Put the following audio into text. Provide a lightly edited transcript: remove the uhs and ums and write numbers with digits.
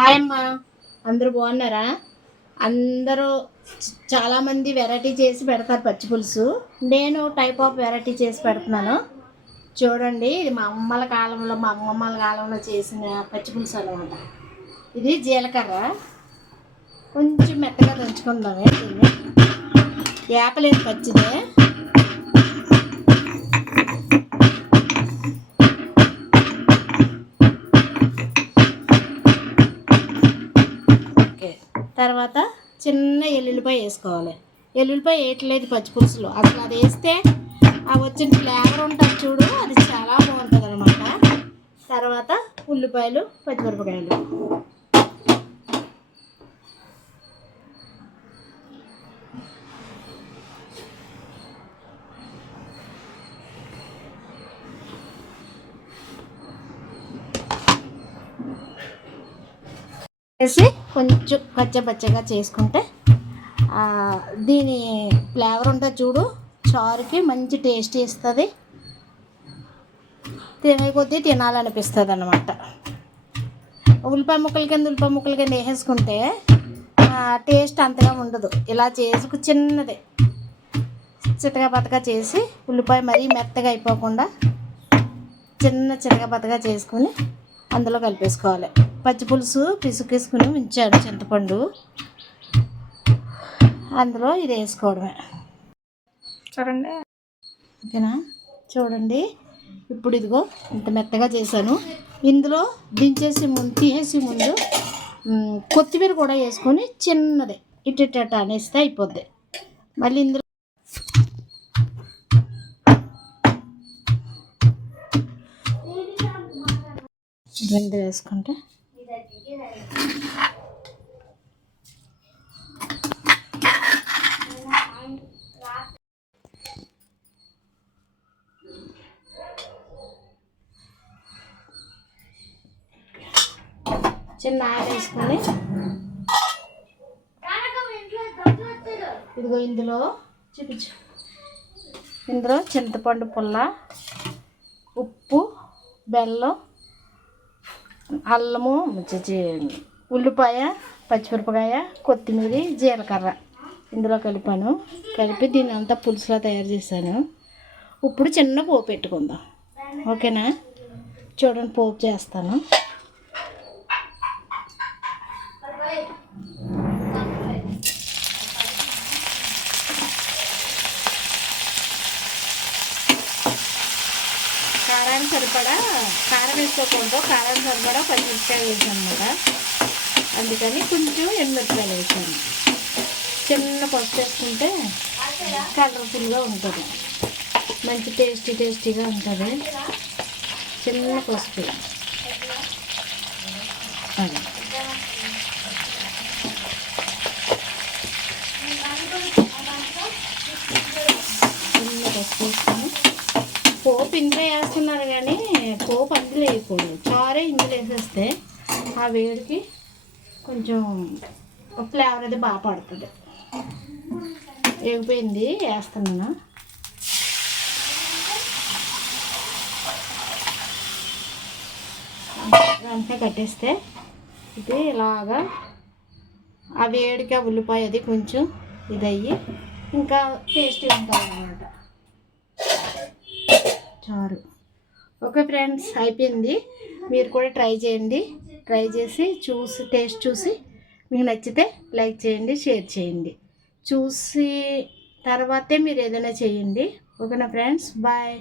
Hi అమ్మ, అందరూ బాగున్నారా? అందరూ చాలామంది వెరైటీ చేసి పెడతారు పచ్చి పులుసు. నేను టైప్ ఆఫ్ వెరైటీ చేసి పెడుతున్నాను. చూడండి, ఇది మా అమ్మమ్మల కాలంలో చేసిన పచ్చి పులుసు అనమాట. ఇది జీలకర్ర కొంచెం మెత్తగా దంచుకుందామే. దీన్ని ఏపలేదు, పచ్చిదే. తర్వాత చిన్న ఎల్లుల్లిపాయ వేసుకోవాలి. ఎల్లుల్లిపాయ వేయట్లేదు పచ్చి పులుసులో, అసలు అది వేస్తే ఆ వచ్చిన ఫ్లేవర్ ఉంటుంది చూడు, అది చాలా బాగుంటుంది అనమాట. తర్వాత ఉల్లిపాయలు, పచ్చిమిరపకాయలు వేసి కొంచెం పచ్చగా చేసుకుంటే దీని ఫ్లేవర్ ఉంటుంది చూడు, చారుకి మంచి టేస్ట్ ఇస్తుంది. తినే కొద్దీ తినాలనిపిస్తుంది అన్నమాట. ఉల్లిపాయ ముక్కల కింద వేసేసుకుంటే టేస్ట్ అంతగా ఉండదు. ఇలా చేసుకు చిన్నది చితగా చేసి, ఉల్లిపాయ మరీ మెత్తగా అయిపోకుండా చితగా చేసుకుని అందులో కలిపేసుకోవాలి. పచ్చి పులుసు పిసుకేసుకుని ఉంచాను చింతపండు, అందులో ఇది వేసుకోవడమే. చూడండి, ఓకేనా? చూడండి, ఇప్పుడు ఇదిగో ఇంత మెత్తగా చేశాను. ఇందులో తీసేసి ముందు కొత్తిమీర కూడా వేసుకొని చిన్నది ఇట్ట అనేస్తే అయిపోద్ది. మళ్ళీ ఇందులో రెండు వేసుకుంటే చిన్న ఆయిల్ వేసుకొని ఇదిగో ఇందులో చింతపండు పుల్ల, ఉప్పు, బెల్లం, అల్లము, ఉల్లిపాయ, పచ్చిమిరపకాయ, కొత్తిమీర, జీలకర్ర ఇందులో కలిపి దీన్ని అంతా పులుసులా తయారు చేశాను. ఇప్పుడు చిన్న పోపు పెట్టుకుందాం, ఓకేనా? చూడండి, పోపు చేస్తాను. కారానికి సరిపడా కారం వేసుకోకూడదు, కారానికి సరిపడా పచ్చిమిరపకాయలు వేసాను అనమాట. అందుకని కొంచెం ఎండుమిరపకాయలు వేసాను. చిన్న పసుపు వేసుకుంటే కలర్ఫుల్గా ఉంటుంది, మంచి టేస్టీగా ఉంటుంది. చిన్న పసుపు అది చిన్న పసుపు వేసుకొని పోపు ఇందులో వేస్తున్నారు, కానీ పోపు అందులో వేయకూడదు. చారే ఇందులో వేసేస్తే ఆ వేడికి కొంచెం ఫ్లేవర్ అది బాగా పడుతుంది. వేగిపోయింది, వేస్తున్నాను. అంతా కట్టేస్తే ఇది ఇలాగా ఆ వేడికి ఆ ఉల్లిపాయ అది కొంచెం ఇదయ్యి ఇంకా టేస్టీగా ఉంటుంది అన్నమాట చారు. ఓకే ఫ్రెండ్స్, అయిపోయింది. మీరు కూడా ట్రై చేయండి. ట్రై చేసి టేస్ట్ చూసి మీకు నచ్చితే లైక్ చేయండి, షేర్ చేయండి. చూసి తర్వాతే మీరు ఏదైనా చేయండి. ఓకేనా ఫ్రెండ్స్? బాయ్.